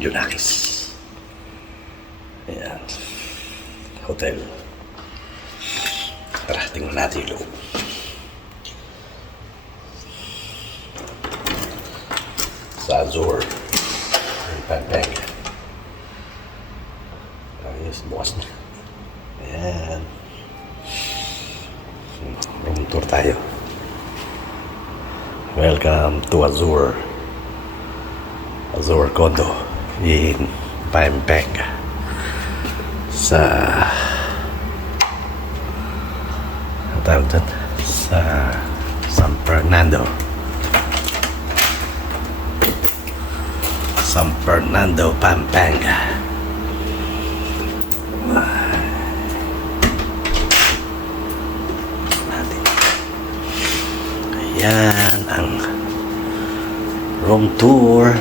aking Junakis. Ayan. Hotel. Tara, tingnan natin yung loob. Sa Azure. Yung Pampanga. Ayos, bukas na. Ayan. Room tour tayo. Welcome to Azure. Azure Condo in Pampanga. Sa tawag dyan? Sa San Fernando. San Fernando, Pampanga. Ayan ang room tour.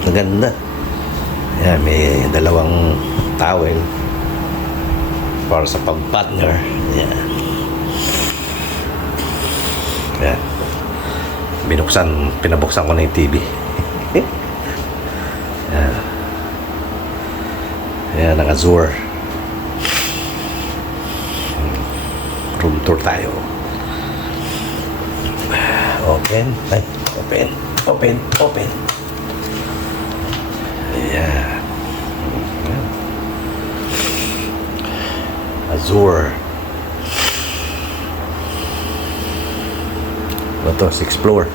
Maganda. Ayan, may dalawang towel para sa pag-partner. Ayan. Ayan. Pinabuksan ko na yung TV. Ayan. Ayan ang Azure. Room tour tayo. Open. Ay, open. Open. Open. Ayan. Azure. Ano to? 6th floor.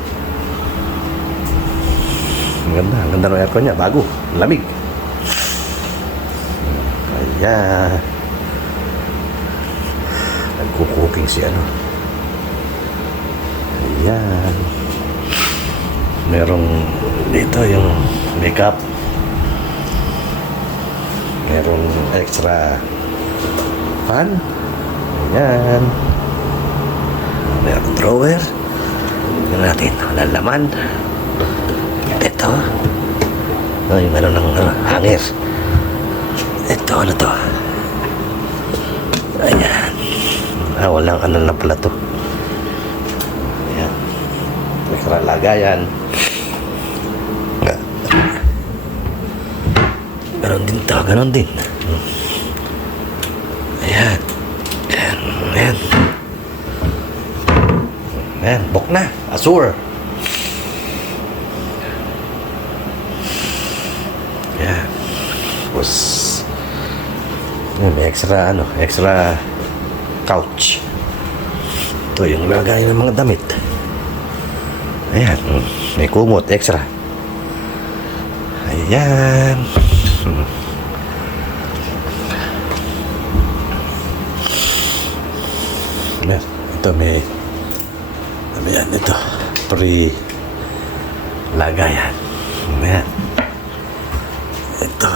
Ang ganda. Ang ganda ng aircon niya. Bago. Lamig. Ayan. Nagkukuking si ano. Ayan. Merong dito yung makeup. Merong extra fan. Ayan. Merong drawer. Tignan natin. Walang laman. Ito. Yung ano ng hanger. Ito, ano to? Ayan. Walang ano na pala to. Ayan. Extra lagayan. Ganon din to. Ganon din. Ayan. Ayan. Ayan. Ayan. Book na. Azure. Ayan. Tapos may extra ano. Extra couch. Ito yung lagay ng mga damit. Ayan. May kumot. Extra. Ayan. Ito may yan ito lagayan. Ayan. Ito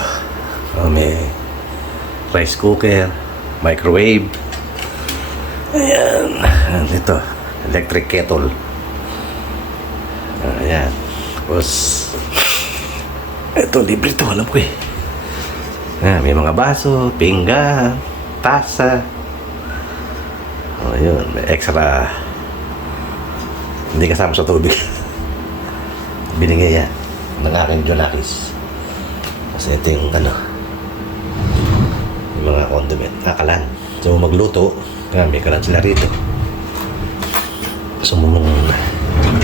may rice cooker, microwave. Ayan. Ito electric kettle. Ayan. Tapos ito libre to, alam ko eh. Ayan, may mga baso, pinggan, tasa. Ayun, may extra. Hindi kasama sa tubig. Binigay yan ng aking Junakis. Kasi ito yung ano, yung mga condiment, kakalan. So magluto, may kalan sila rito. So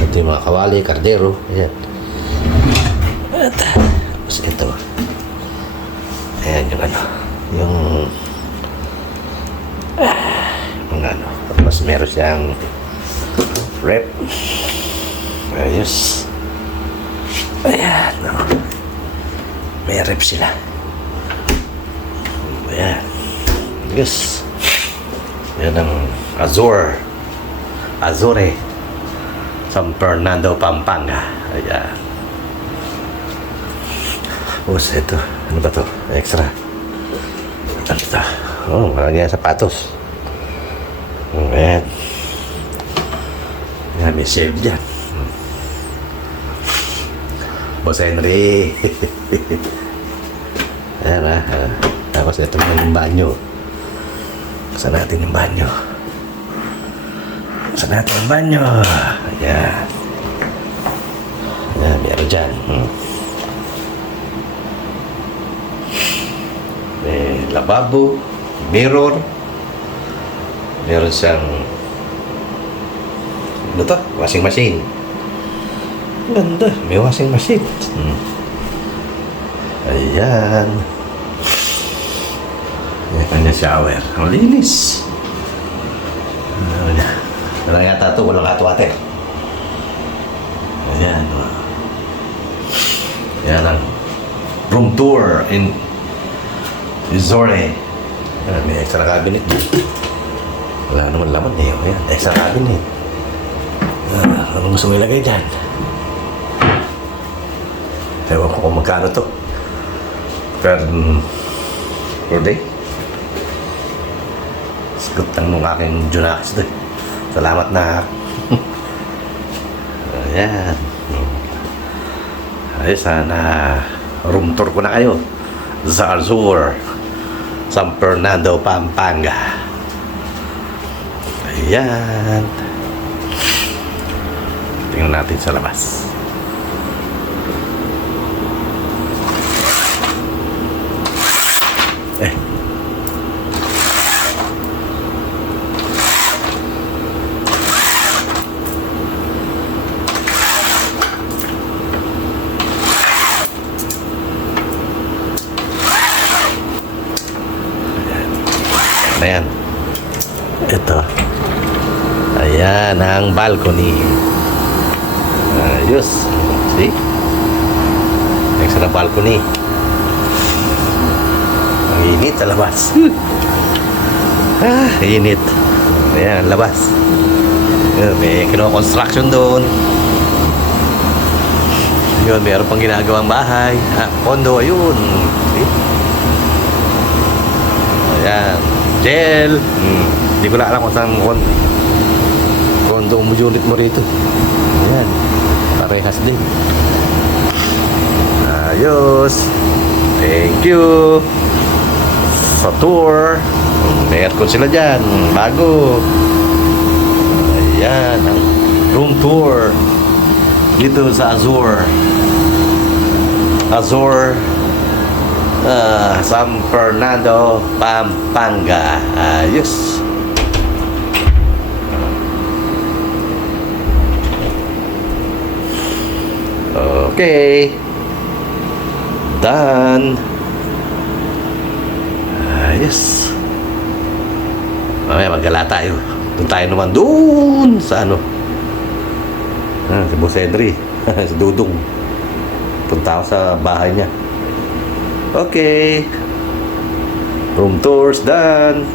ito yung mga kawali, kardero. Ayan. At tapos ito. Ayan yung ano, yung ano. Tapos meron siyang rep. Ayos. Ayan, no. May rep sila. Ayan. Yes. Yan ang Azure. Azure. San Fernando, Pampanga. Ayan. Tapos ito. Ano ba to? Extra. Ano ito? Oh, marami yan sapatos. Ayan. Ayan, may shelf dyan. Boss Henry. Ayan ha. Tapos ito naman yung banyo. Saan natin yung banyo? Sa natin ang banyo. Ayan. Ayan, meron dyan. May lababo, mirror. Meron siyang ano to? Washing machine. Ganda, may washing machine. Ayan. Ayan kanya shower. Ang linis. Wala yata ito, walang hot water. Ayan. Ayan ang room tour in Izore. Ayan, may extra cabinet. Wala naman laman eh. Ayan, extra cabinet. Ano gusto mo ilagay dyan? Ewan ko kung magkano to. Per day. Sagot lang nung aking Junakis doon. Salamat na. Ayan. Ay, sana room tour ko na kayo. Sa Azure, San Fernando, Pampanga. Ayan. Tingnan natin sa labas. Ayan. Ito. Ayan ang balcony. Ayos. See? Extra balcony. Ang init sa labas. Init. Ayan, labas. Ayan, may kino-construction doon. Yun, mayroon pang ginagawang bahay. Condo, ayun. See? Ayan. Gel. Hindi ko na alam kung saan condo mo unit mo rito. Ayan. Parehas din. Ayos. Thank you sa tour. May aircon sila dyan. Bago. Ayan. Ang room tour dito sa Azure. San Fernando, Pampanga. Ayos. Okay. Done. Ayos. Mamaya maggala tayo. Doon tayo naman doon sa ano. Si Boss Henry. Si Dudong. Punta ako sa bahay niya. Okay. Room tours done.